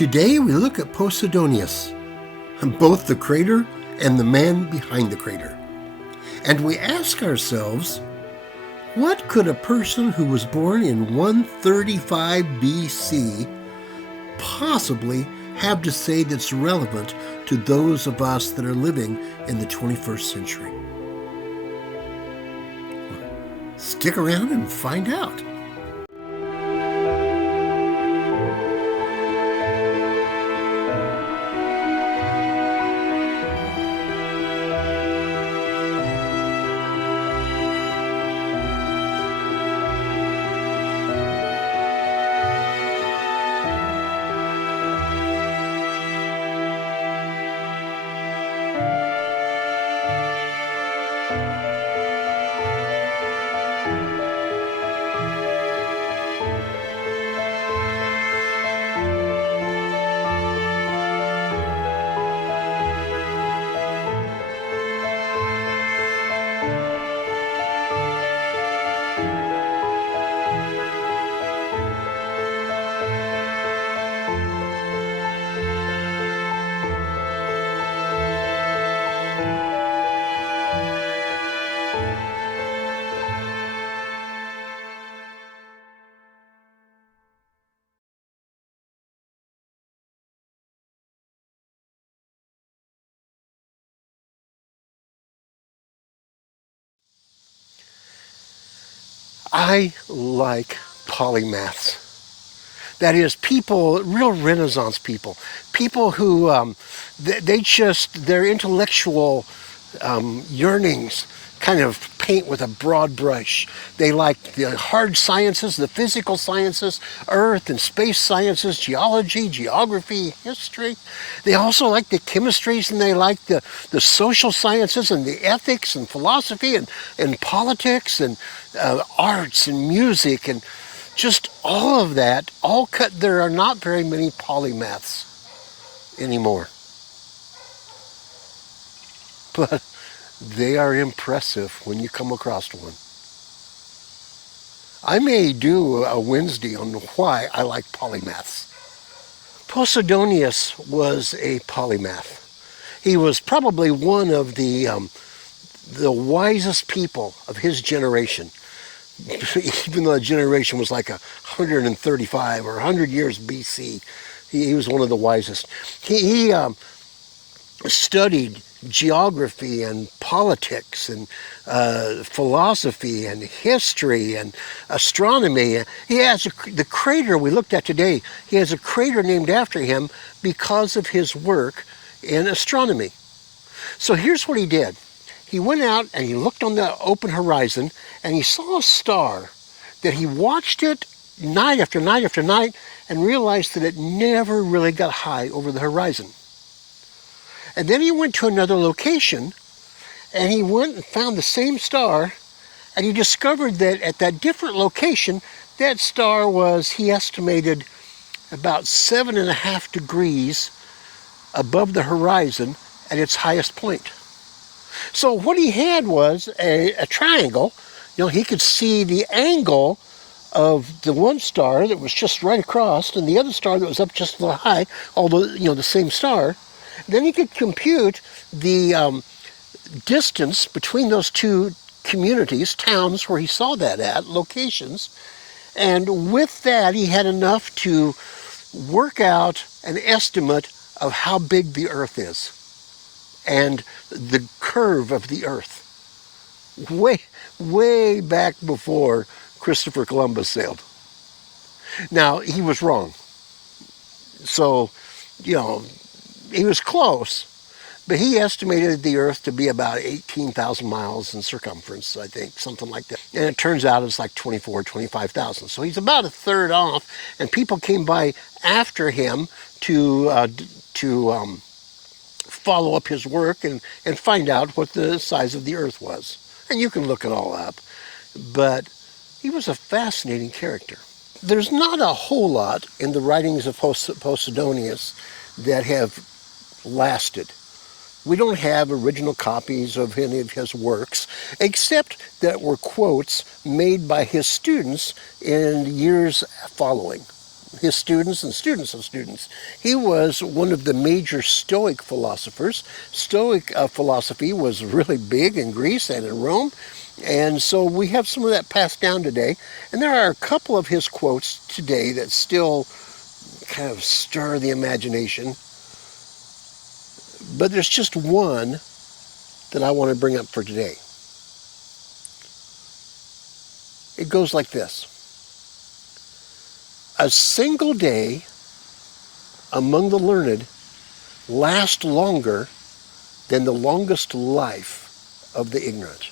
Today we look at Posidonius, both the crater and the man behind the crater. And we ask ourselves, what could a person who was born in 135 BC possibly have to say that's relevant to those of us that are living in the 21st century? Stick around and find out. I like polymaths. That is, people, real Renaissance people who their intellectual yearnings kind of paint with a broad brush. They like the hard sciences, the physical sciences, earth and space sciences, geology, geography, history. They also like the chemistries, and they like the social sciences and the ethics and philosophy and politics and arts and music and just all of that. There are not very many polymaths anymore. But they are impressive when you come across one. I may do a Wednesday on why I like polymaths. Posidonius was a polymath. He was probably one of the wisest people of his generation. Even though the generation was like 135 or 100 years BC, he was one of the wisest. He studied geography and politics and philosophy and history and astronomy. He has the crater we looked at today. He has a crater named after him because of his work in astronomy. So here's what he did. He went out and he looked on the open horizon and he saw a star that he watched it night after night after night and realized that it never really got high over the horizon. And then he went to another location and he went and found the same star, and he discovered that at that different location, that star was, he estimated, about 7.5 degrees above the horizon at its highest point. So what he had was a triangle. You know, he could see the angle of the one star that was just right across and the other star that was up just a little high, although, the same star. Then he could compute the distance between those two communities, towns where he saw that at, locations. And with that, he had enough to work out an estimate of how big the Earth is and the curve of the Earth. Way back before Christopher Columbus sailed. Now, he was wrong. So, he was close, but he estimated the Earth to be about 18,000 miles in circumference, I think, something like that. And it turns out it's like 25,000. So he's about a third off, and people came by after him to follow up his work and find out what the size of the Earth was. And you can look it all up. But he was a fascinating character. There's not a whole lot in the writings of Posidonius that have lasted. We don't have original copies of any of his works, except that were quotes made by his students in years following. his students and students of students. He was one of the major Stoic philosophers. Stoic philosophy was really big in Greece and in Rome, and so we have some of that passed down today. And there are a couple of his quotes today that still kind of stir the imagination. But there's just one that I want to bring up for today. It goes like this. A single day among the learned lasts longer than the longest life of the ignorant.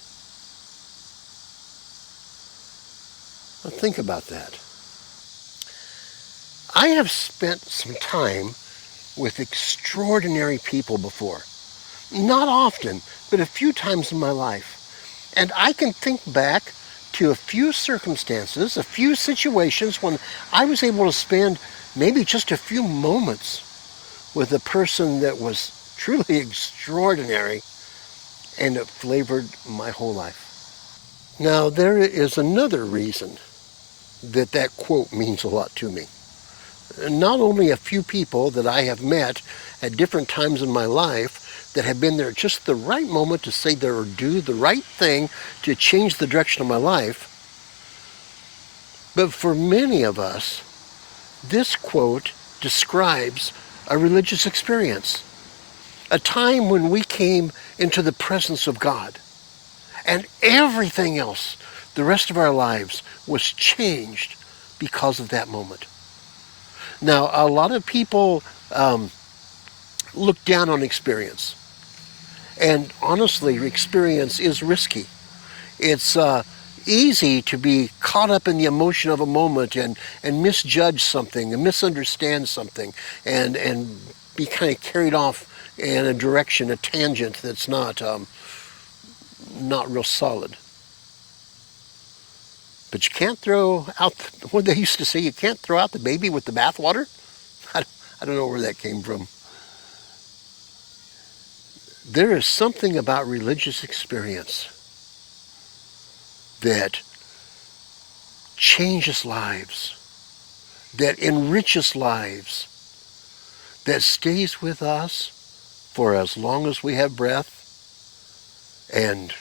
Now think about that. I have spent some time with extraordinary people before. Not often, but a few times in my life. And I can think back to a few circumstances, a few situations when I was able to spend maybe just a few moments with a person that was truly extraordinary, and it flavored my whole life. Now, there is another reason that that quote means a lot to me. Not only a few people that I have met at different times in my life that have been there at just the right moment to say or do the right thing to change the direction of my life, but for many of us, this quote describes a religious experience, a time when we came into the presence of God, and everything else, the rest of our lives, was changed because of that moment. Now, a lot of people look down on experience. And honestly, experience is risky. It's easy to be caught up in the emotion of a moment and misjudge something and misunderstand something and be kind of carried off in a direction, a tangent that's not real solid. But you can't throw out, what they used to say, you can't throw out the baby with the bathwater. I don't know where that came from. There is something about religious experience that changes lives, that enriches lives, that stays with us for as long as we have breath, and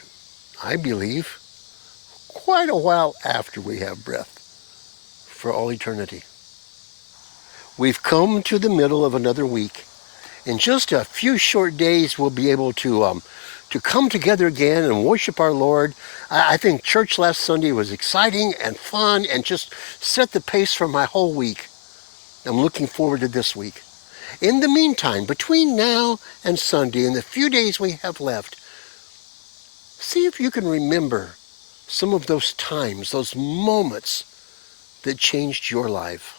I believe quite a while after we have breath, for all eternity. We've come to the middle of another week. In just a few short days, we'll be able to come together again and worship our Lord. I think church last Sunday was exciting and fun and just set the pace for my whole week. I'm looking forward to this week. In the meantime, between now and Sunday and the few days we have left, see if you can remember some of those times, those moments that changed your life.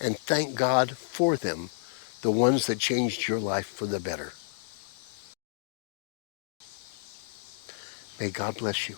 And thank God for them, the ones that changed your life for the better. May God bless you.